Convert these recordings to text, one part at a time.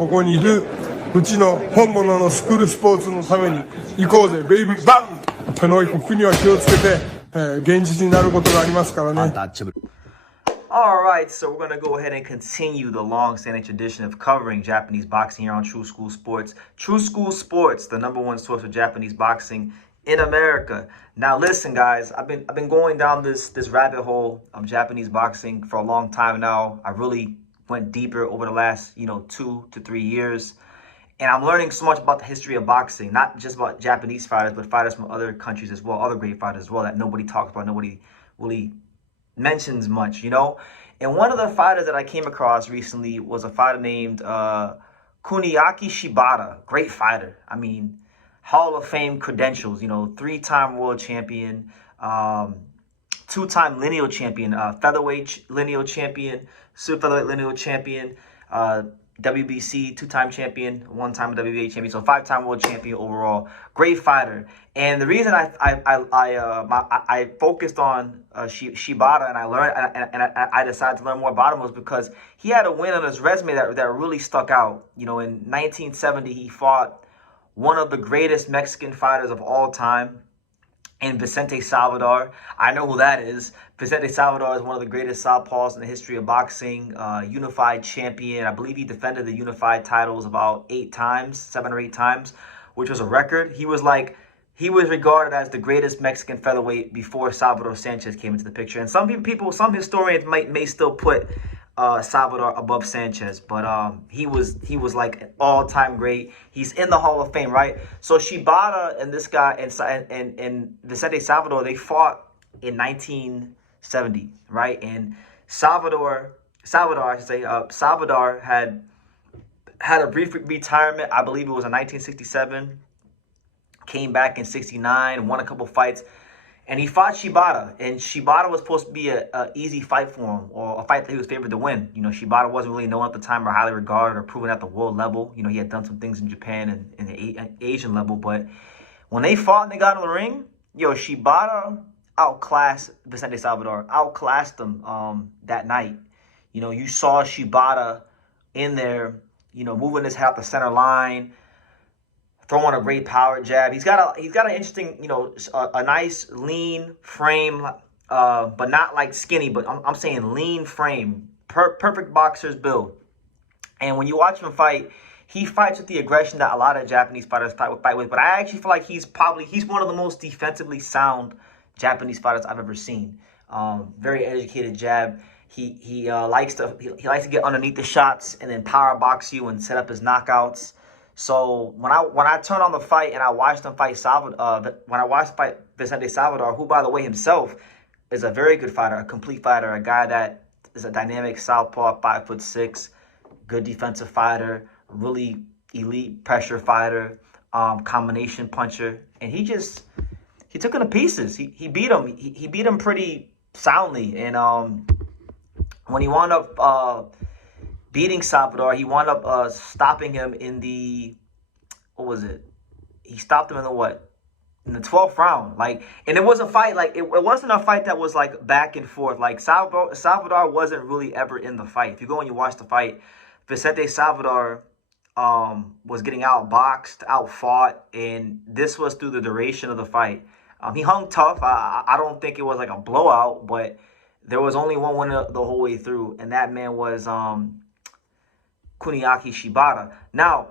ここにいるうちの本物のスクールスポーツのために行こうぜベイビーバン手の服には気をつけて、現実になることがありますからね。Alright, so we're going to go ahead and continue the long-standing tradition of covering Japanese boxing here on True School Sports. True School Sports, the #1 source for Japanese boxing in America. Now listen guys, I've been going down this rabbit hole of Japanese boxing for a long time now. I really went deeper over the last 2 to 3 years. And I'm learning so much about the history of boxing, not just about Japanese fighters, but fighters from other countries as well, other great fighters as well that nobody talks about, nobody really mentions much, And one of the fighters that I came across recently was a fighter named Kuniaki Shibata. Great fighter. I mean, Hall of Fame credentials, 3-time world champion, 2-time lineal champion, featherweight lineal champion, super featherweight lineal champion, WBC 2-time champion, 1-time WBA champion, so 5-time world champion overall. Great fighter. And the reason I focused on Shibata and I decided to learn more about him was because he had a win on his resume that really stuck out. In 1970 he fought one of the greatest Mexican fighters of all time, and Vincente Salvidar. I know who that is. Vincente Salvidar is one of the greatest southpaws in the history of boxing. Unified champion. I believe he defended the unified titles about 7 or 8 times, which was a record. He was regarded as the greatest Mexican featherweight before Salvador Sanchez came into the picture. And some historians may still put Salvador above Sanchez, but he was like an all-time great. He's in the Hall of Fame, right? So Shibata and this guy and Vicente Salvador, they fought in 1970, right? And Salvador had a brief retirement. I believe it was in 1967. Came back in 69, won a couple fights. And he fought Shibata, and Shibata was supposed to be an easy fight for him, or a fight that he was favored to win. Shibata wasn't really known at the time or highly regarded or proven at the world level. He had done some things in Japan and in the Asian level. But when they fought and they got in the ring, Shibata outclassed Vicente Salvador, outclassed him that night. You saw Shibata in there, moving his head up the center line, throwing a great power jab. He's got an interesting, a nice lean frame, but not like skinny. But I'm saying lean frame, perfect boxer's build. And when you watch him fight, he fights with the aggression that a lot of Japanese fighters fight with. But I actually feel like he's one of the most defensively sound Japanese fighters I've ever seen. Very educated jab. He likes to get underneath the shots and then power box you and set up his knockouts. So when I turned on the fight and I watched him fight Vicente Salvador, who by the way himself is a very good fighter, a complete fighter, a guy that is a dynamic southpaw, 5'6", good defensive fighter, really elite pressure fighter, combination puncher, and he took him to pieces. He beat him. He beat him pretty soundly, and when he wound up beating Salvador, he wound up stopping him in the, he stopped him in the 12th round. And it was a fight, it wasn't a fight that was back and forth. Salvador wasn't really ever in the fight. If you go and you watch the fight, Vicente Salvador was getting outboxed, outfought, and this was through the duration of the fight. He hung tough. I don't think it was a blowout, but there was only one winner the whole way through, and that man was Kuniaki Shibata. Now,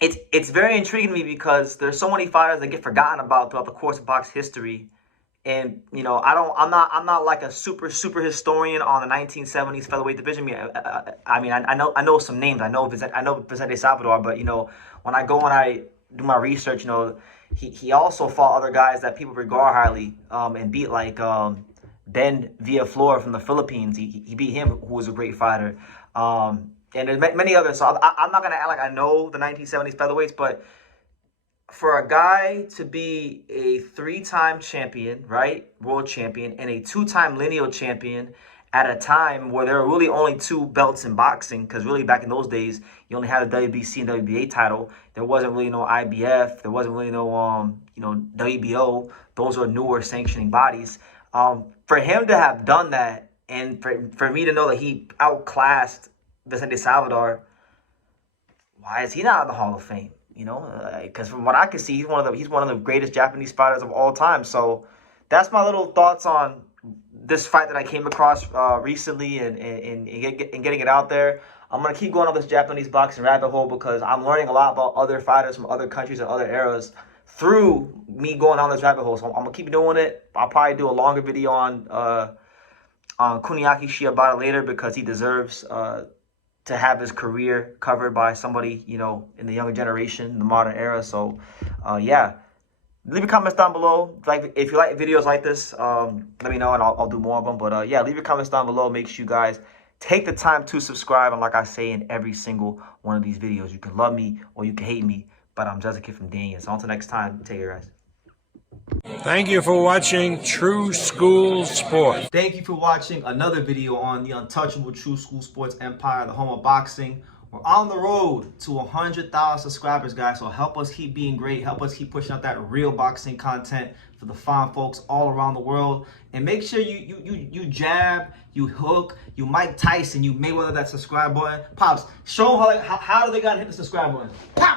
it's very intriguing to me because there's so many fighters that get forgotten about throughout the course of box history, and I'm not like a super historian on the 1970s featherweight division. I know some names. I know Vicente Salvador, but when I go and I do my research, he also fought other guys that people regard highly and beat, like Ben Villaflor from the Philippines. He beat him, who was a great fighter. And there's many others. So I'm not going to act like I know the 1970s featherweights, but for a guy to be a 3-time champion, right, world champion, and a 2-time lineal champion at a time where there were really only 2 belts in boxing, because really back in those days, you only had a WBC and WBA title. There wasn't really no IBF. There wasn't really no, WBO. Those are newer sanctioning bodies. For him to have done that, and for me to know that he outclassed Vicente Salvador, why is he not in the Hall of Fame? You know, because from what I can see, he's one of the greatest Japanese fighters of all time. So that's my little thoughts on this fight that I came across recently and getting it out there. I'm gonna keep going on this Japanese boxing rabbit hole because I'm learning a lot about other fighters from other countries and other eras through me going on this rabbit hole. So I'm gonna keep doing it. I'll probably do a longer video on Kuniaki Shibata later because he deserves to have his career covered by somebody, you know, in the younger generation, the modern era. So, yeah. Leave your comments down below. Like, if you like videos like this, let me know and I'll do more of them. But, yeah, leave your comments down below. Make sure you guys take the time to subscribe. And like I say in every single one of these videos, you can love me or you can hate me. But I'm just a kid from Daniel. So until next time, take care, guys. Thank you for watching True School Sports. Thank you for watching another video on the untouchable True School Sports Empire, the home of boxing. We're on the road to 100,000 subscribers, guys. So help us keep being great. Help us keep pushing out that real boxing content for the fine folks all around the world. And make sure you jab, you hook, you Mike Tyson, you Mayweather that subscribe button. Pops, show them how do they gotta hit the subscribe button. Pow!